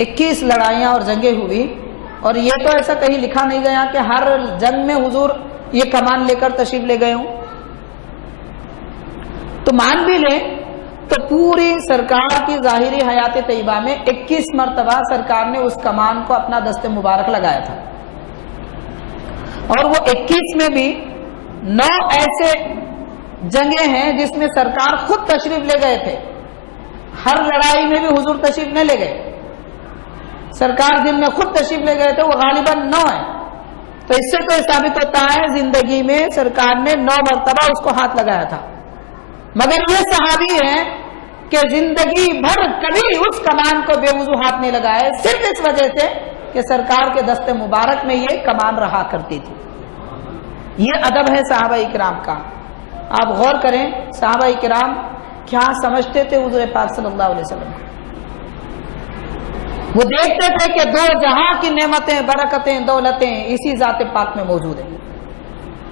21 लड़ाइयाँ और जंगें हुई, और ये तो ऐसा कहीं लिखा नहीं गया कि हर जंग में हुजूर ये कमान लेकर तशरीफ ले गए हों। तो मान भी लें तो पूरी सरकार की ज़ाहिरी हयात तैयबा में 21 मरतबा सरकार ने उस कमान को अपना दस्ते मुबारक लगाया था, और वो 21 में भी 9 ऐसे जंगें हैं जिसमें सरकार खुद तशरीफ ले गए थे। हर लड़ाई में भी हुजूर तशरीफ नहीं ले गए, सरकार जिनमें खुद तशरीफ ले गए थे वो गालिबन 9 है। तो इससे तो साबित होता है जिंदगी में सरकार ने 9 मरतबा उसको हाथ लगाया था। मगर ये सहाबी है कि जिंदगी भर कभी उस कमान को बेवजू हाथ नहीं लगाए, सिर्फ इस वजह से कि सरकार के दस्ते मुबारक में ये कमान रहा करती थी। ये अदब है सहाबा इकराम का। आप गौर करें सहाबा इकराम क्या समझते थे हुजूर पाक सल्लल्लाहु अलैहि वसल्लम। वो देखते थे कि दो जहां की नेमतें, बरकतें, दौलतें इसी ज़ात पाक में मौजूद है,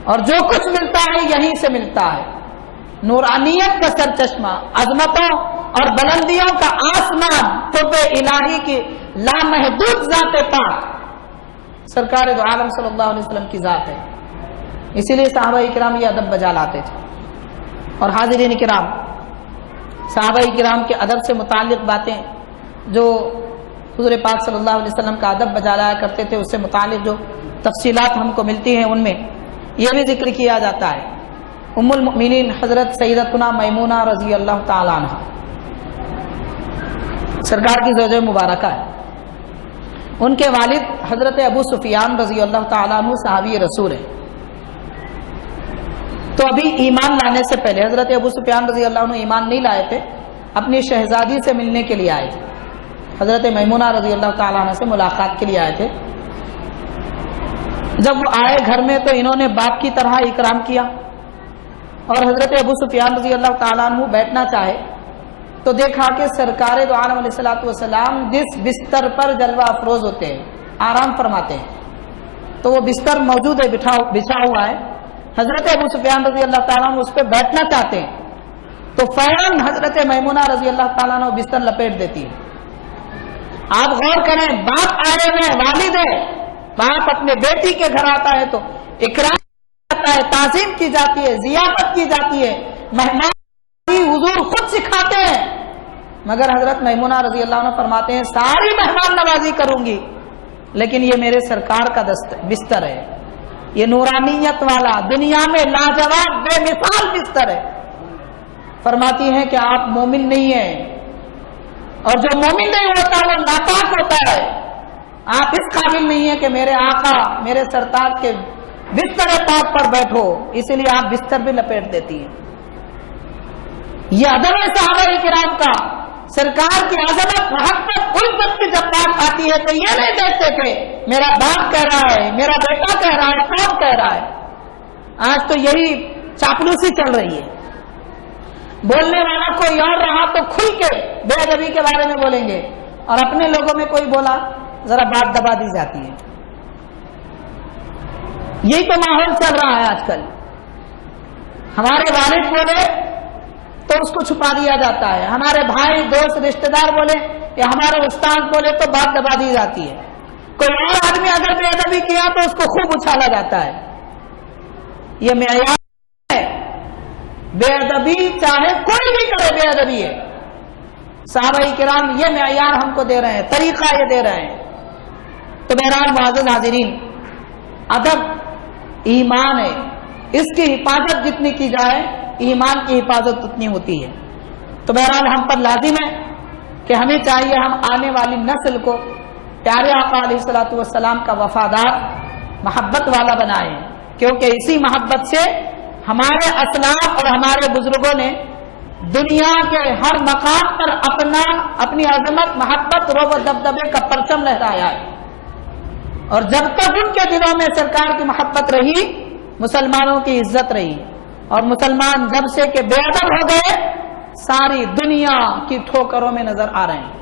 और जो कुछ मिलता है यहीं से मिलता है। नूरानियत का सरचश्मा, अजमतों और बुलंदियों का आसमान, खुबे इलाही की लामहदूद ज़ात पाक सरकार दो आलम सल्लल्लाहु अलैहि वसल्लम की ज़ात है। इसीलिए सहाबा इकराम ये अदब बजा लाते थे। और हाज़िरीन किराम, सहाबा इकराम के अदब से मुताल्लिक़ बातें जो हुज़ूर पाक सल्लल्लाहु अलैहि वसल्लम का अदब बजा लाया करते थे, उससे मुताल्लिक़ जो तफसीलात हमको मिलती हैं उनमें यह भी जिक्र किया जाता है। उम्मुल मुमिनीन हज़रत सैयदतुना मैमूना रज़ी अल्लाह ताला अन्हा सरकार की ज़ौज मुबारका है। उनके वालिद हज़रत अबू सुफियान रज़ी अल्लाह ताला अन्हु सहाबी रसूल है। तो अभी ईमान लाने से पहले हज़रत अबू सुफियान रज़ी अल्लाह अन्हु ईमान नहीं लाए थे, अपनी शहजादी से मिलने के लिए आए थे। हज़रत मैमूना रज़ी अल्लाह ताला अन्हा से मुलाकात के लिए आए थे। जब वो आए घर में तो इन्होंने बाप की तरह इकराम किया, और हज़रत अबू सुफियान रज़ी अल्लाह ताला अन्हु बैठना चाहे तो देखा कि सरकार दो आलम अलैहिस्सलातु वस्सलाम जिस बिस्तर पर जलवा अफरोज होते हैं, आराम फरमाते हैं, तो वो बिस्तर मौजूद है, बिछा हुआ है। हज़रत अबू सुफियान रज़ी अल्लाह ताला अन्हु उस पर बैठना चाहते हैं तो फौरन हज़रत मैमूना रज़ी अल्लाह ताला अन्हु बिस्तर लपेट देती है। आप गौर करें, बाप आए हुए वालिद है, बाप अपने बेटी के घर आता है तो इकराम है, ताज़ीम की जाती है, जियाफत की जाती है, मेहमान हुजूर खुद सिखाते हैं। मगर हजरत मैमूना रज़ी अल्लाह अन्हा फरमाते हैं सारी मेहमान नवाजी करूंगी, लेकिन ये मेरे सरकार का बिस्तर है, ये नूरानियत वाला दुनिया में लाजवाब बेमिसाल बिस्तर है। फरमाती हैं कि आप मोमिन नहीं है, और जो मोमिन नहीं होता वो नापाक होता है। आप इस काबिल नहीं है कि मेरे आका, मेरे सरताज के बिस्तर पाक पर बैठो, इसीलिए आप बिस्तर भी लपेट देती हैं। ये अदब है सहाबा किराम का। सरकार की अज़मत, मोहब्बत, उल्फत की जब बात आती है तो ये नहीं देखते थे मेरा बाप कह रहा है, मेरा बेटा कह रहा है, कौन कह रहा है। आज तो यही चापलूसी चल रही है। बोलने वाला कोई और रहा तो खुल के बेअदबी के बारे में बोलेंगे, और अपने लोगों में कोई बोला जरा बात दबा दी जाती है। यही तो माहौल चल रहा है आजकल। हमारे वालिद बोले तो उसको छुपा दिया जाता है, हमारे भाई दोस्त रिश्तेदार बोले या हमारे उस्ताद बोले तो बात दबा दी जाती है। कोई और आदमी अगर बेअदबी किया तो उसको खूब उछाला जाता है। ये मेयार है, बेअदबी चाहे कोई भी करे बेअदबी है। सहाबा किराम ये मेयार हमको दे रहे हैं, तरीका ये दे रहे हैं। तो बहरहाल मुअज़्ज़ज़ हाज़िरीन, अदब ईमान है, इसकी हिफाजत जितनी की जाए ईमान की हिफाजत उतनी होती है। तो बहरहाल हम पर लाजिम है कि हमें चाहिए हम आने वाली नस्ल को प्यारे आका अलैहिस्सलातु वस्सलाम का वफादार, मोहब्बत वाला बनाएं, क्योंकि इसी मोहब्बत से हमारे असलाफ और हमारे बुजुर्गों ने दुनिया के हर मकाम पर अपनी अजमत, मोहब्बत, रोब दबदबे का परचम लहराया है। और जब तक उनके दिलों में सरकार की मोहब्बत रही, मुसलमानों की इज्जत रही। और मुसलमान जब से के बेअदब हो गए, सारी दुनिया की ठोकरों में नजर आ रहे हैं।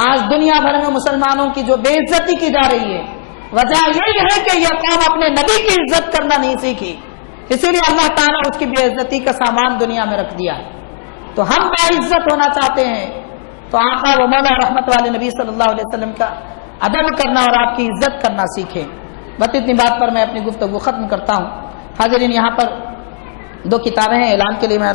आज दुनिया भर में मुसलमानों की जो बेइज्जती की जा रही है, वजह यही है कि यह कौम अपने नबी की इज्जत करना नहीं सीखी, इसीलिए अल्लाह ताला उसकी बेइज्जती का सामान दुनिया में रख दिया है। तो हम बाइज्जत होना चाहते हैं, تو آقا و مولا رحمت والے نبی صلی اللہ علیہ وسلم کا ادب کرنا اور آپ کی عزت کرنا سیکھیں. بس اتنی بات پر میں اپنی گفتگو ختم کرتا ہوں. حاضرین، یہاں پر 2 کتابیں ہیں اعلان کے لیے میں